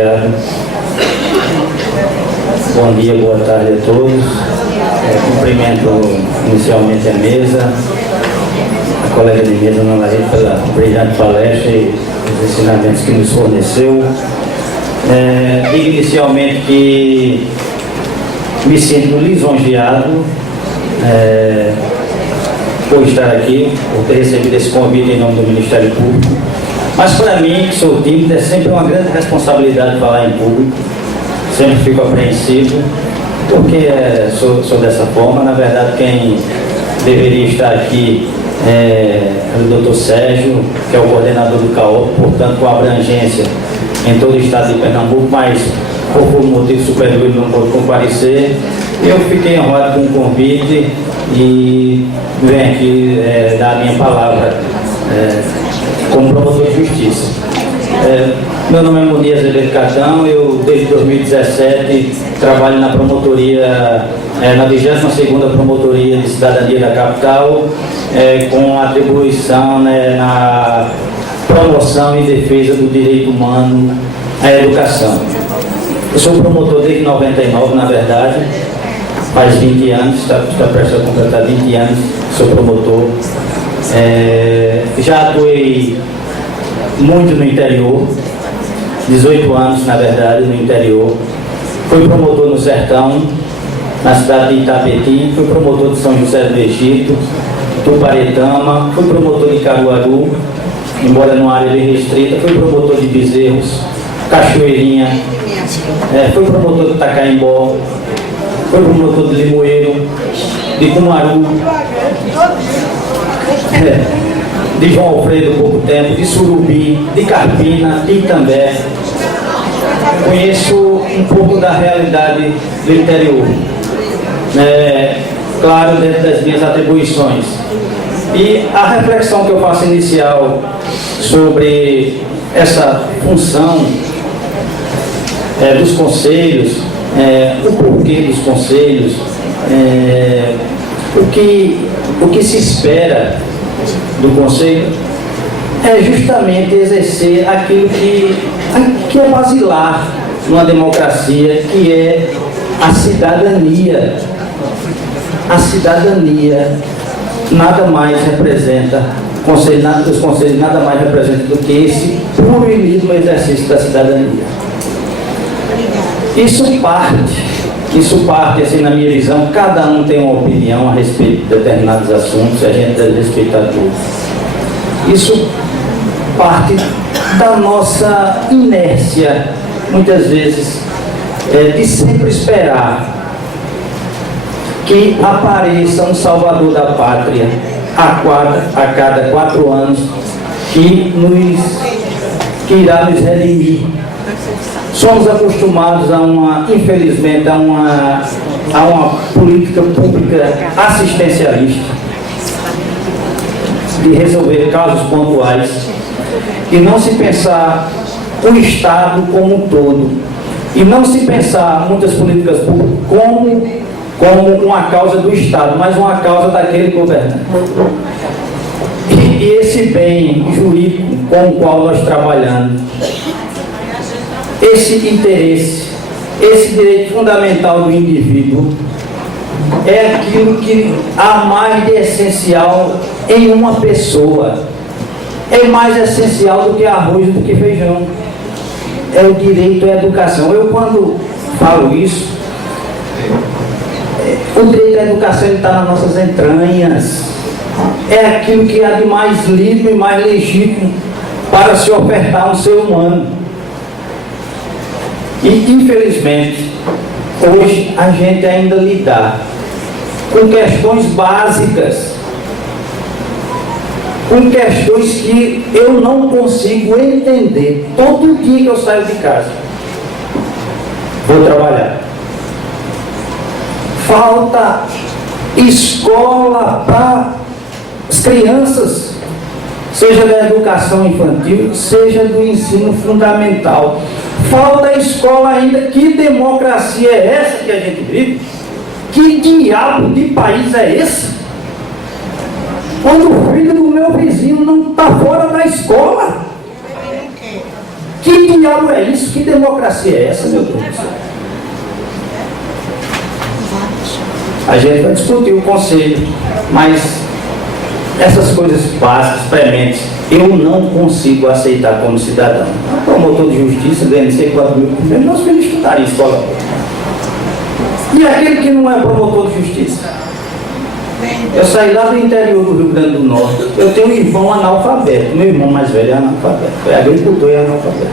obrigado. Bom dia, boa tarde a todos. Cumprimento inicialmente a mesa, a colega de mesa, Ana Laís, pela brilhante palestra e os ensinamentos que nos forneceu. Digo inicialmente que me sinto lisonjeado por estar aqui, por ter recebido esse convite em nome do Ministério Público. Mas para mim, que sou tímido, é sempre uma grande responsabilidade falar em público. Sempre fico apreensivo, porque sou dessa forma. Na verdade, quem deveria estar aqui é o Dr. Sérgio, que é o coordenador do CAOP, portanto, com abrangência em todo o estado de Pernambuco, mas por motivo superior ele não pôde comparecer. Eu fiquei honrado com o convite e venho aqui dar a minha palavra como promotor de justiça. Meu nome é Munir Azevedo Catão, eu desde 2017 trabalho na promotoria, na 22ª Promotoria de Cidadania da capital, com atribuição na promoção e defesa do direito humano à educação. Eu sou promotor desde 99, na verdade, faz 20 anos, está prestes a completar 20 anos, sou promotor. Já atuei muito no interior, 18 anos, na verdade, no interior. Fui promotor no Sertão, na cidade de Itapetim, fui promotor de São José do Egito, Tuparetama, fui promotor de Caruaru, embora numa área bem restrita, fui promotor de Bezerros, Cachoeirinha, fui promotor de Itacaimbó, fui promotor de Limoeiro, de Cumaru, de João Alfredo, pouco tempo, de Surubi, de Carpina, de Itambé. Conheço um pouco da realidade do interior, claro, dentro das minhas atribuições. E a reflexão que eu faço inicial sobre essa função dos conselhos, o porquê dos conselhos, o que se espera do conselho é justamente exercer aquilo que é basilar numa democracia, que é a cidadania. A cidadania nada mais representa, os conselhos nada mais representam do que esse puro e livre exercício da cidadania. Isso parte, assim, na minha visão, cada um tem uma opinião a respeito de determinados assuntos, a gente deve respeitar tudo. Isso parte da nossa inércia, muitas vezes, de sempre esperar que apareça um salvador da pátria a cada 4 anos que irá nos redimir. Somos acostumados infelizmente, a uma política pública assistencialista, de resolver casos pontuais, e não se pensar o Estado como um todo, e não se pensar muitas políticas públicas como uma causa do Estado, mas uma causa daquele governante. E esse bem jurídico com o qual nós trabalhamos, esse interesse, esse direito fundamental do indivíduo, é aquilo que há mais de essencial em uma pessoa. É mais essencial do que arroz, do que feijão. É o direito à educação. Eu, quando falo isso, o direito à educação está nas nossas entranhas. É aquilo que há de mais livre e mais legítimo para se ofertar a um ser humano. E, infelizmente, hoje a gente ainda lida com questões básicas, com questões que eu não consigo entender. Todo dia que eu saio de casa, vou trabalhar. Falta escola para as crianças, seja da educação infantil, seja do ensino fundamental. Falta escola ainda. Que democracia é essa que a gente vive? Que diabo de país é esse? Quando o filho do meu vizinho não está fora da escola, Que diabo é isso? Que democracia é essa, meu Deus do céu? A gente vai discutir o conselho, mas essas coisas básicas, prementes, eu não consigo aceitar como cidadão. Um promotor de justiça ganha não sei quanto mil, nós vamos estudar em escola. E aquele que não é promotor de justiça? Eu saí lá do interior do Rio Grande do Norte, eu tenho um irmão analfabeto, meu irmão mais velho é analfabeto, é agricultor e é analfabeto.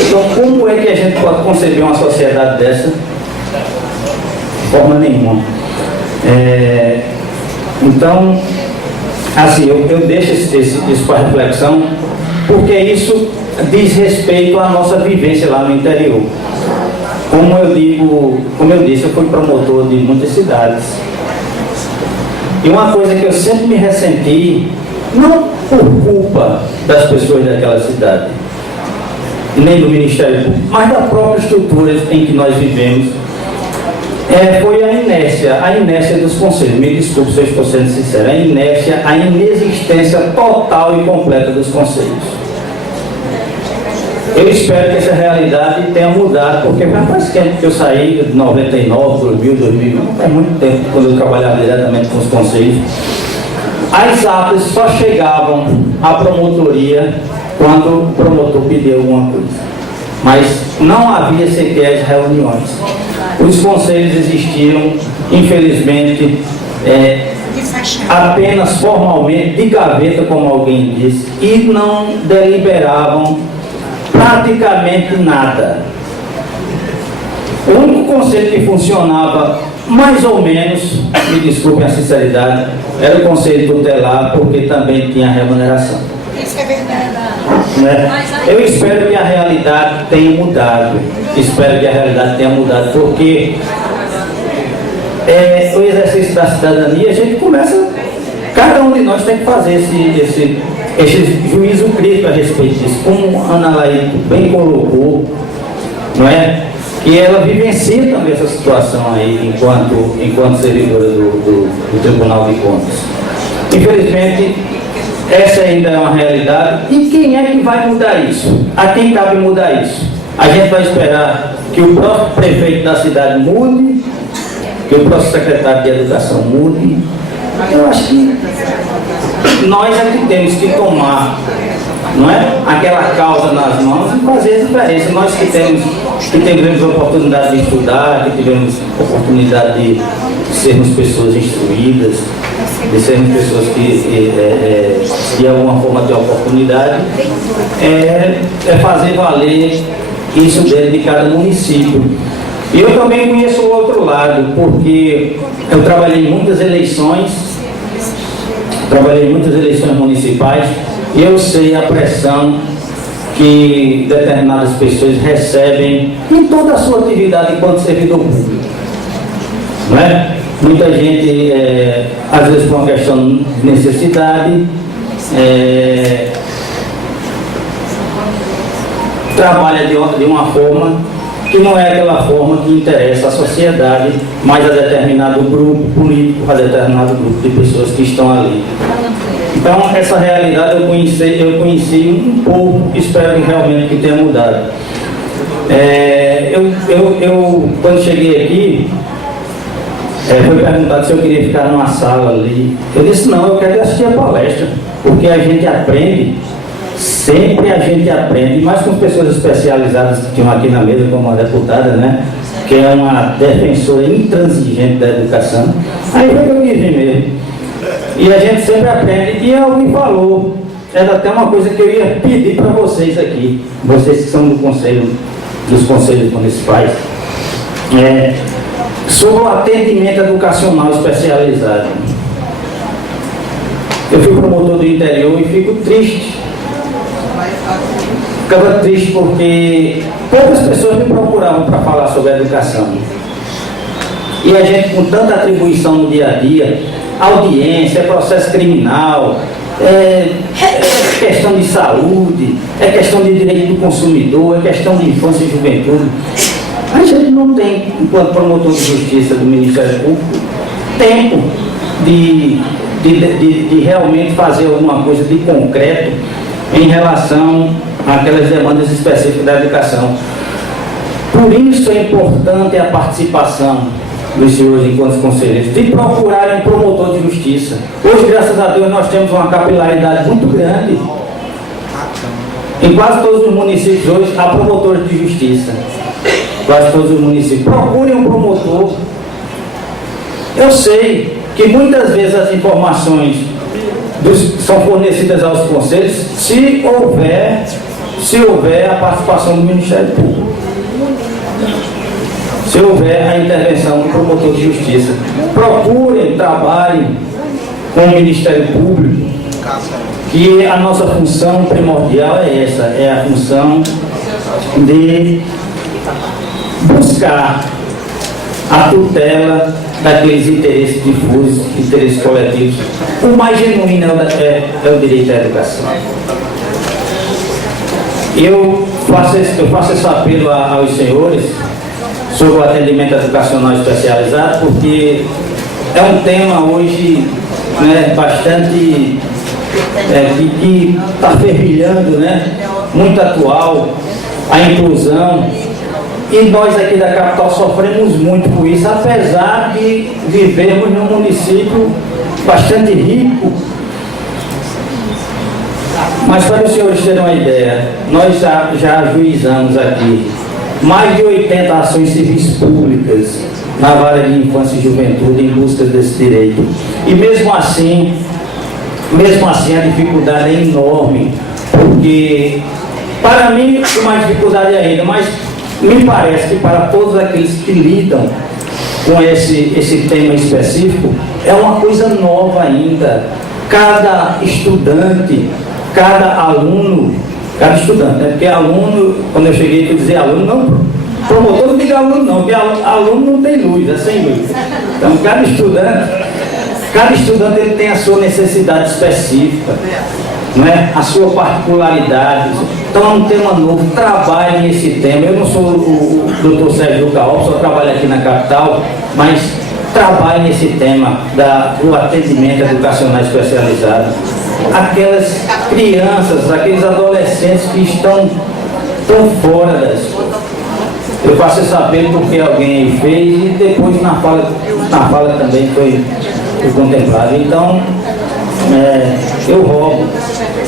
Então, como é que a gente pode conceber uma sociedade dessa? De forma nenhuma. Então, assim, eu deixo isso para reflexão, porque isso diz respeito à nossa vivência lá no interior. Como eu disse, eu fui promotor de muitas cidades. E uma coisa que eu sempre me ressenti, não por culpa das pessoas daquela cidade, nem do Ministério Público, mas da própria estrutura em que nós vivemos, foi a inércia dos conselhos. Me desculpe se eu estou sendo sincero, a inexistência total e completa dos conselhos. Eu espero que essa realidade tenha mudado, porque faz tempo que eu saí, de 99, 2000, não faz muito tempo, quando eu trabalhava diretamente com os conselhos. As atas só chegavam à promotoria quando o promotor pedia alguma coisa, mas não havia sequer as reuniões. Os conselhos existiam, infelizmente, apenas formalmente, de gaveta, como alguém disse, e não deliberavam praticamente nada. O único conselho que funcionava mais ou menos, me desculpem a sinceridade, era o conselho tutelar, porque também tinha remuneração. Isso é verdade. Né? Eu espero que a realidade tenha mudado. Porque o exercício da cidadania, a gente começa, cada um de nós tem que fazer esse juízo crítico a respeito disso, como a Ana Laí bem colocou, não é? Que ela vivencia também essa situação aí enquanto servidora do Tribunal de Contas. Infelizmente, essa ainda é uma realidade. E quem é que vai mudar isso? A quem cabe mudar isso? A gente vai esperar que o próprio prefeito da cidade mude, que o próprio secretário de Educação mude. Eu acho que nós é que temos que tomar, não é? Aquela causa nas mãos e fazer a diferença. Nós que tivemos a oportunidade de estudar, que tivemos a oportunidade de sermos pessoas instruídas, de sermos pessoas que de alguma forma têm oportunidade, fazer valer isso dentro de cada município. E eu também conheço o outro lado, porque eu trabalhei em muitas eleições municipais, e eu sei a pressão que determinadas pessoas recebem em toda a sua atividade enquanto servidor público, não é? Muita gente, às vezes por uma questão de necessidade, trabalha de uma forma que não é aquela forma que interessa à sociedade, mas a determinado grupo político, a determinado grupo de pessoas que estão ali. Então, essa realidade eu conheci um pouco, espero realmente que tenha mudado. Eu quando cheguei aqui, foi perguntado se eu queria ficar numa sala ali. Eu disse, não, eu quero assistir a palestra, porque a gente aprende, sempre a gente aprende, mais com pessoas especializadas que tinham aqui na mesa, como a deputada, né, que é uma defensora intransigente da educação. Aí foi que eu quis vir mesmo. E a gente sempre aprende, e alguém falou, era até uma coisa que eu ia pedir para vocês aqui, vocês que são dos conselhos municipais, sobre o atendimento educacional especializado. Eu fui promotor do interior e fico triste. Ficava triste porque poucas pessoas me procuravam para falar sobre a educação. E a gente, com tanta atribuição no dia a dia, audiência, processo criminal, questão de saúde, questão de direito do consumidor, questão de infância e juventude. A gente não tem, enquanto promotor de justiça do Ministério Público, tempo de realmente fazer alguma coisa de concreto em relação àquelas demandas específicas da educação. Por isso é importante a participação dos senhores enquanto conselheiros, de procurarem um promotor de justiça. Hoje, graças a Deus, nós temos uma capilaridade muito grande. Em quase todos os municípios hoje há promotores de justiça. Quase todos os municípios. Procurem um promotor. Eu sei que muitas vezes as informações são fornecidas aos conselhos se houver a participação do Ministério Público. Se houver a intervenção do promotor de justiça. Procurem, trabalhem com o Ministério Público, que a nossa função primordial é essa, é a função de buscar a tutela daqueles interesses difusos, interesses coletivos. O mais genuíno é o direito à educação. Eu faço esse apelo aos senhores sobre o atendimento educacional especializado, porque é um tema hoje, né, bastante que está fervilhando, né, muito atual, a inclusão, e nós aqui da capital sofremos muito com isso, apesar de vivermos num município bastante rico. Mas para os senhores terem uma ideia, nós já ajuizamos aqui mais de 80 ações civis públicas na vara de infância e juventude em busca desse direito. E mesmo assim a dificuldade é enorme, porque para mim é uma dificuldade ainda, mas me parece que para todos aqueles que lidam com esse tema específico, é uma coisa nova ainda. Cada estudante, cada estudante, né? Porque aluno, quando eu cheguei, eu dizia aluno, não, promotor não diga aluno não, porque aluno não tem luz, é sem luz. Então, cada estudante ele tem a sua necessidade específica, não é? A sua particularidade. Então é um tema novo, trabalhe nesse tema. Eu não sou o Dr. Sérgio Caol, só trabalho aqui na capital, mas trabalhe nesse tema do atendimento educacional especializado. Aquelas crianças, aqueles adolescentes que estão fora da escola. Eu faço esse apelo porque alguém fez e depois na fala também foi contemplado. Então, eu rogo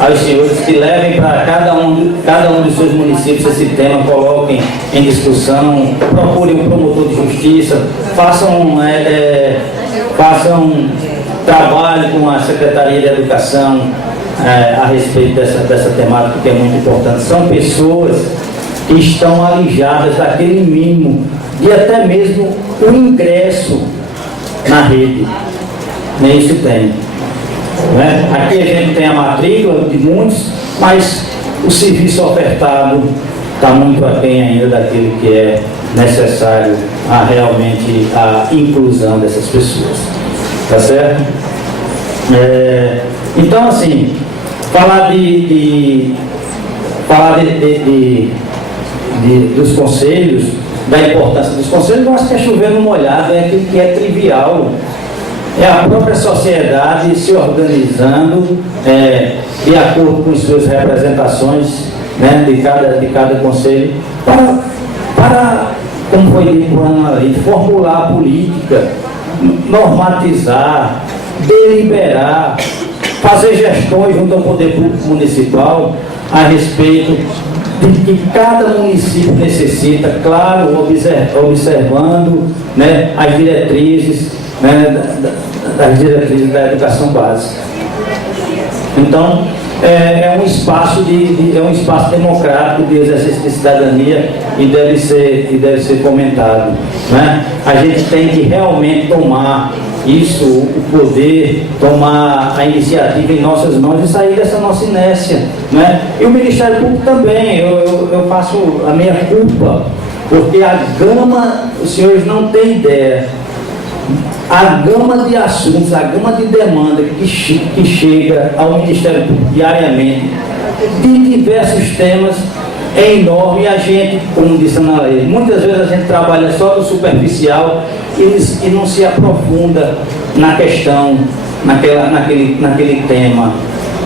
aos senhores que levem para cada um dos seus municípios esse tema, coloquem em discussão, procurem um promotor de justiça, façam trabalho com a Secretaria de Educação a respeito dessa temática, que é muito importante. São pessoas que estão alijadas daquele mínimo e até mesmo o ingresso na rede. Nem isso tem. Né? Aqui a gente tem a matrícula de muitos, mas o serviço ofertado está muito aquém ainda daquilo que é necessário realmente a inclusão dessas pessoas. Tá certo? Então, assim, falar dos conselhos, da importância dos conselhos, eu acho que é chover no molhado, é aquilo que é trivial. É a própria sociedade se organizando de acordo com suas representações, né, de cada conselho, para como foi dito por Ana Lei, formular a política, normatizar, deliberar, fazer gestões junto ao poder público municipal a respeito de que cada município necessita, claro, observando, né, as diretrizes, né, das diretrizes da educação básica. Então, é um espaço democrático de exercício de cidadania e deve ser fomentado, né? A gente tem que realmente tomar isso, o poder, tomar a iniciativa em nossas mãos e sair dessa nossa inércia, né? E o Ministério Público também, eu faço a minha culpa, porque a gama, os senhores não têm ideia, a gama de assuntos, a gama de demanda que chega ao Ministério Público diariamente, de diversos temas, é enorme. E a gente, como disse a Ana Lei, muitas vezes a gente trabalha só do superficial e não se aprofunda na questão, naquele tema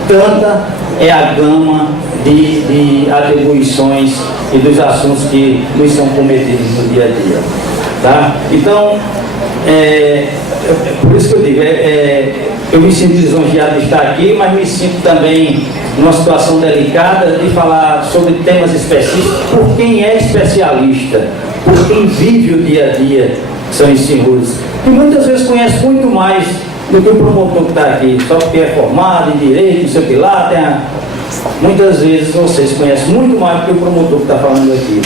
tanta é a gama de atribuições e dos assuntos que nos são cometidos no dia a dia. Tá? Então, por isso que eu digo, eu me sinto lisonjeado de estar aqui, mas me sinto também numa situação delicada de falar sobre temas específicos por quem é especialista, por quem vive o dia a dia, são os senhores, que muitas vezes conhece muito mais do que o promotor que está aqui, só porque é formado em direito, não sei o que lá, muitas vezes vocês conhecem muito mais do que o promotor que está falando aqui.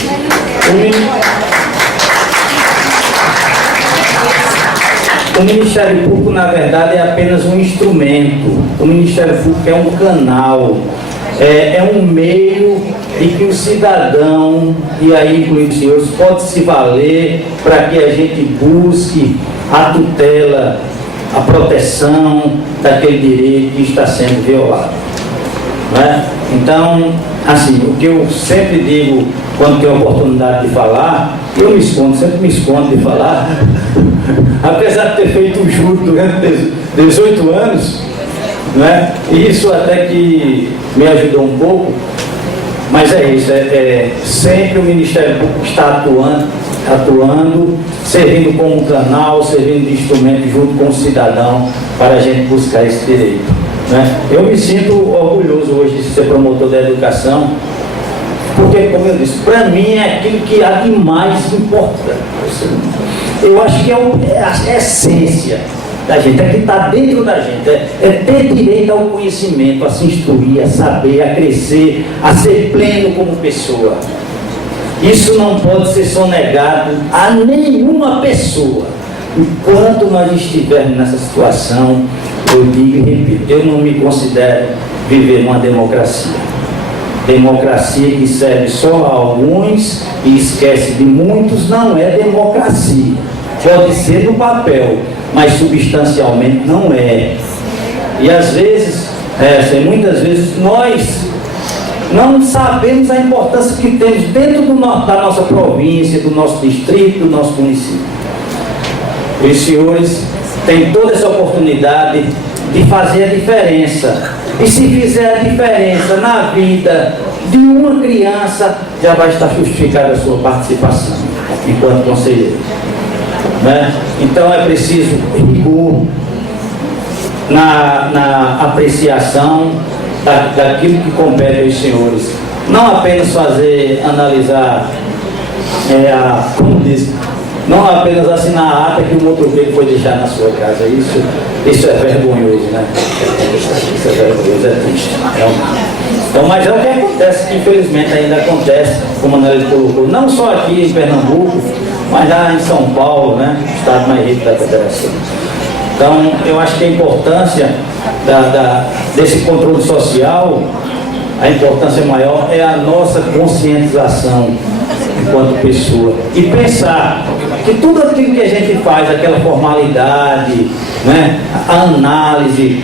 O Ministério Público, na verdade, é apenas um instrumento. O Ministério Público é um canal, é um meio em que o cidadão, e aí incluindo os senhores, pode se valer para que a gente busque a tutela, a proteção daquele direito que está sendo violado. Não é? Então, assim, o que eu sempre digo quando tenho a oportunidade de falar, eu me escondo, sempre me escondo de falar, apesar de ter feito o júri durante 18 anos, não é? E isso até que me ajudou um pouco, mas é isso, sempre o Ministério Público está atuando, servindo como canal, servindo de instrumento junto com o cidadão para a gente buscar esse direito. Né? Eu me sinto orgulhoso hoje de ser promotor da educação, porque, como eu disse, para mim é aquilo que há de mais importante. Eu acho que é a essência da gente, é que está dentro da gente, é ter direito ao conhecimento, a se instruir, a saber, a crescer, a ser pleno como pessoa. Isso não pode ser sonegado a nenhuma pessoa. Enquanto nós estivermos nessa situação, eu digo e repito, eu não me considero viver numa democracia. Democracia que serve só a alguns e esquece de muitos não é democracia. Pode ser no papel, mas substancialmente não é. E às vezes, muitas vezes, nós não sabemos a importância que temos dentro da nossa província, do nosso distrito, do nosso município. Os senhores têm toda essa oportunidade de fazer a diferença. E se fizer a diferença na vida de uma criança, já vai estar justificada a sua participação enquanto conselheiro. Né? Então é preciso rigor na apreciação daquilo que compete aos senhores. Não apenas analisar, como diz, não apenas assinar a ata que o motoqueiro foi deixar na sua casa. Isso é vergonhoso, né? Isso é vergonhoso, é triste. Então, mas é o que acontece, que infelizmente ainda acontece, como a Nelly colocou, não só aqui em Pernambuco, mas lá em São Paulo, né? O estado mais rico da federação. Então, eu acho que a importância desse controle social, a importância maior é a nossa conscientização enquanto pessoa. E pensar que tudo aquilo que a gente faz, aquela formalidade, né, a análise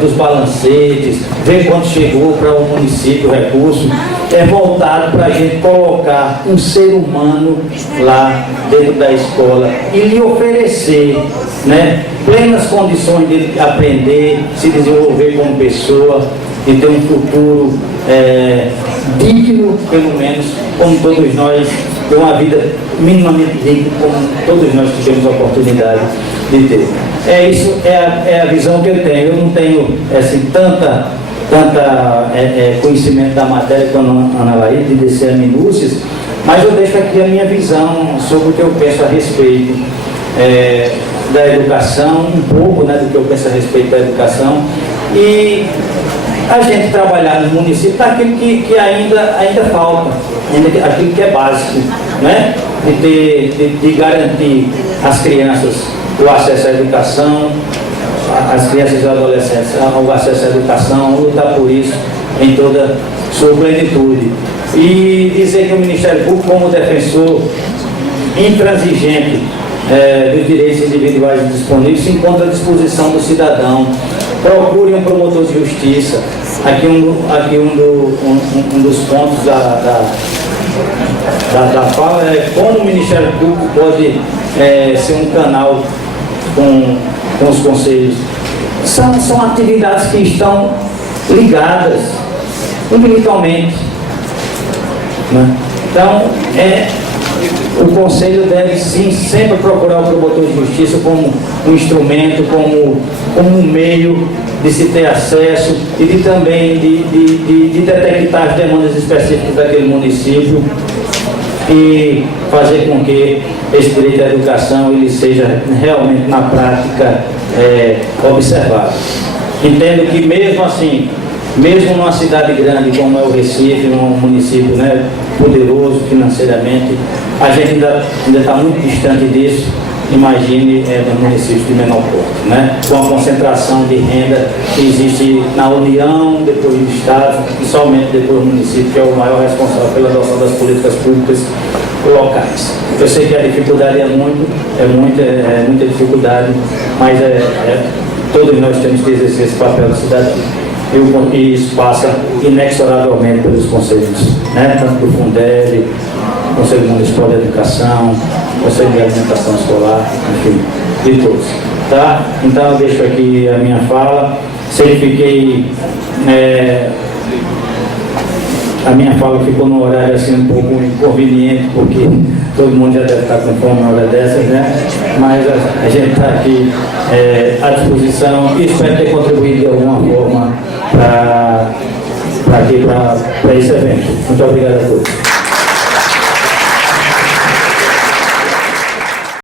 dos balancetes, ver quanto chegou para o município o recurso, é voltado para a gente colocar um ser humano lá dentro da escola e lhe oferecer, né, plenas condições de aprender, se desenvolver como pessoa e ter um futuro digno, pelo menos, como todos nós, ter uma vida minimamente digna, como todos nós tivemos a oportunidade de ter. Isso é a visão que eu tenho. Eu não tenho assim, tanta conhecimento da matéria como a Ana Laís, de descer a minúcias, mas eu deixo aqui a minha visão sobre o que eu penso a respeito da educação, um pouco, né, do que eu penso a respeito da educação, e a gente trabalhar no município daquilo que ainda falta, aquilo que é básico, né? De garantir às crianças o acesso à educação, às crianças e adolescentes o acesso à educação, lutar por isso em toda sua plenitude. E dizer que o Ministério Público, como defensor intransigente dos direitos individuais disponíveis, se encontra à disposição do cidadão. Procure um promotor de justiça. Aqui um dos pontos da fala é como o Ministério Público pode ser um canal com os conselhos. São atividades que estão ligadas umbilical-mente, né? Então, o Conselho deve sim sempre procurar o promotor de justiça como um instrumento, como um meio de se ter acesso e de também de detectar as demandas específicas daquele município e fazer com que esse direito à educação ele seja realmente na prática observado. Entendo que mesmo assim, mesmo numa cidade grande como é o Recife, um município, né, poderoso financeiramente, a gente ainda está muito distante disso. Imagine no município de menor porte, né? Com a concentração de renda que existe na União, depois do Estado e somente depois do município, que é o maior responsável pela adoção das políticas públicas locais. Eu sei que a dificuldade é muita dificuldade, mas todos nós temos que exercer esse papel de cidadão. E isso passa inexoravelmente pelos conselhos, né? Tanto do Fundeb, Conselho Municipal de Educação, Conselho de Alimentação Escolar, enfim, de todos. Tá? Então eu deixo aqui a minha fala. Sei que fiquei. A minha fala ficou no horário assim um pouco inconveniente, porque todo mundo já deve estar com fome na hora dessas, né? Mas a gente está aqui à disposição e espero ter contribuído de alguma forma para esse evento. Muito obrigado a todos.